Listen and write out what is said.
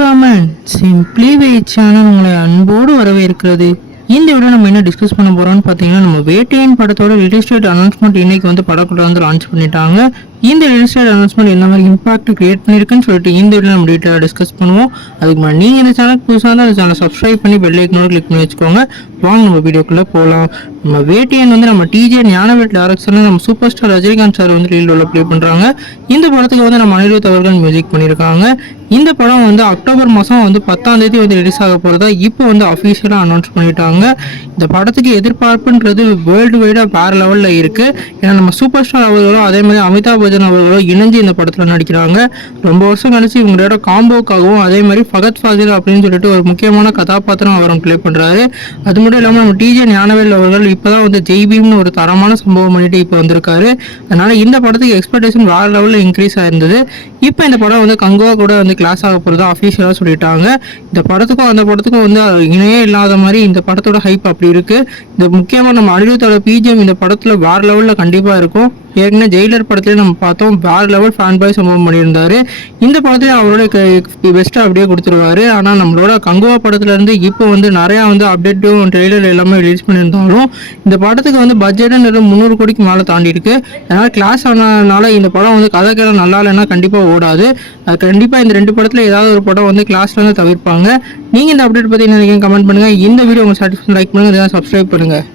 Comment simply வே channel உங்களை அன்போடு வரவேற்கிறது. இந்த வீடியோ நம்ம என்ன டிஸ்கஸ் பண்ண போறோம்னு பார்த்தீங்கன்னா, நம்ம வேட்டையன் படத்தோட ரிலீஸ் டேட் அனௌன்ஸ்மெண்ட் இன்னைக்கு வந்து படக்குள்ள வந்து லான்ச் பண்ணிட்டாங்க. இந்த ரிலீஸ் டேட் அனௌன்ஸ்மெண்ட் என்ன மாதிரி இம்பாக்ட் கிரியேட் பண்ணிருக்குன்னு சொல்லிட்டு இந்த வீடியோ நம்ம டீட்டெயிலாக டிஸ்கஸ் பண்ணுவோம். அதுக்கு முன்னாடி நீங்கள் இந்த சேனல் புதுசாக இருந்தால் அந்த சேனல் சப்ஸ்கிரைப் பண்ணி பெல் ஐக்கனோட கிளிக் பண்ணி வச்சுக்கோங்க. வாங்க நம்ம வீடியோக்குள்ளே போகலாம். நம்ம வேட்டையன் வந்து நம்ம டிஜே ஞானவேல் டைரக்ஷனில் நம்ம சூப்பர் ஸ்டார் ரஜினிகாந்த் சார் வந்து லீட் ரோலில் ப்ளே பண்ணுறாங்க. இந்த படத்துக்கு வந்து நம்ம அனிருத் அவர்கள் மியூசிக் பண்ணியிருக்காங்க. இந்த படம் வந்து அக்டோபர் மாதம் வந்து 10ஆம் தேதி வந்து ரிலீஸ் ஆக போகிறதா இப்போ வந்து அஃபீஷியலாக அனௌன்ஸ் பண்ணிட்டாங்க. இந்த படத்துக்கு எதிர்பார்ப்புன்றது வேர்ல்டு வைடாக வேறு லெவலில் இருக்குது. ஏன்னா நம்ம சூப்பர் ஸ்டார் அவர்களும் அதே மாதிரி அமிதாப் பச்சன் அவர்களும் இணைஞ்சு இந்த படத்தில் நடிக்கிறாங்க. ரொம்ப வருஷம் கழிச்சு இவங்களோட காம்போக்காகவும் அதே மாதிரி ஃபகத் ஃபாசில் அப்படின்னு சொல்லிட்டு ஒரு முக்கியமான கதாபாத்திரம் அவரும் ப்ளே பண்ணுறாரு. அது மட்டும் இல்லாமல் நம்ம டிஜே ஞானவேல் அவர்கள் இப்போ தான் வந்து ஜெய்பீம்னு ஒரு தரமான சம்பவம் பண்ணிட்டு இப்போ வந்திருக்காரு. அதனால் இந்த படத்துக்கு எக்ஸ்பெக்டேஷன் வேறு லெவலில் இன்க்ரீஸ் ஆயிருந்தது. இப்போ இந்த படம் வந்து கங்குவா கூட வந்து கிளாஸ் ஆக போகிறதா அஃபீஷியலாக சொல்லிட்டாங்க. இந்த படத்துக்கும் அந்த படத்துக்கும் வந்து இணையே இல்லாத மாதிரி இந்த படத்தோட ஹைப் அப்படி இருக்குது. இந்த முக்கியமாக நம்ம அனிருத்தோட பிஜிஎம் இந்த படத்தில் வேறு லெவலில் கண்டிப்பாக இருக்கும். ஏற்கனவே ஜெயிலர் படத்துலேயே நம்ம பார்த்தோம், வேறு லெவல் ஃபேன் பாய் சம்பவம் பண்ணியிருந்தாரு. இந்த படத்துலேயே அவரோட பெஸ்ட்டாக அப்படியே கொடுத்துருவாரு. ஆனால் நம்மளோட கங்குவா படத்துலேருந்து இப்போ வந்து நிறையா வந்து அப்டேட்டும் ட்ரெய்லர் எல்லாமே ரிலீஸ் பண்ணியிருந்தாலும் இந்த படத்துக்கு வந்து பட்ஜெட்டுன்றது 300 கோடிக்கு மேலே தாண்டி இருக்கு. அதனால் கிளாஸ் ஆனதுனால இந்த படம் வந்து கதைக்கெல்லாம் நல்லா இல்லைன்னா கண்டிப்பாக ஓடாது. கண்டிப்பாக இந்த 2 படத்தில் ஏதாவது ஒரு படம் வந்து கிளாஸ்ல வந்து தவிர்ப்பாங்க. நீங்கள் இந்த அப்டேட் பற்றி என்ன நினைக்கிறீங்க கமெண்ட் பண்ணுங்கள். இந்த வீடியோ உங்கள் சாட்டிஸ்ஃபேக்ஷன் லைக் பண்ணுங்கள், சப்ஸ்கிரைப் பண்ணுங்கள்.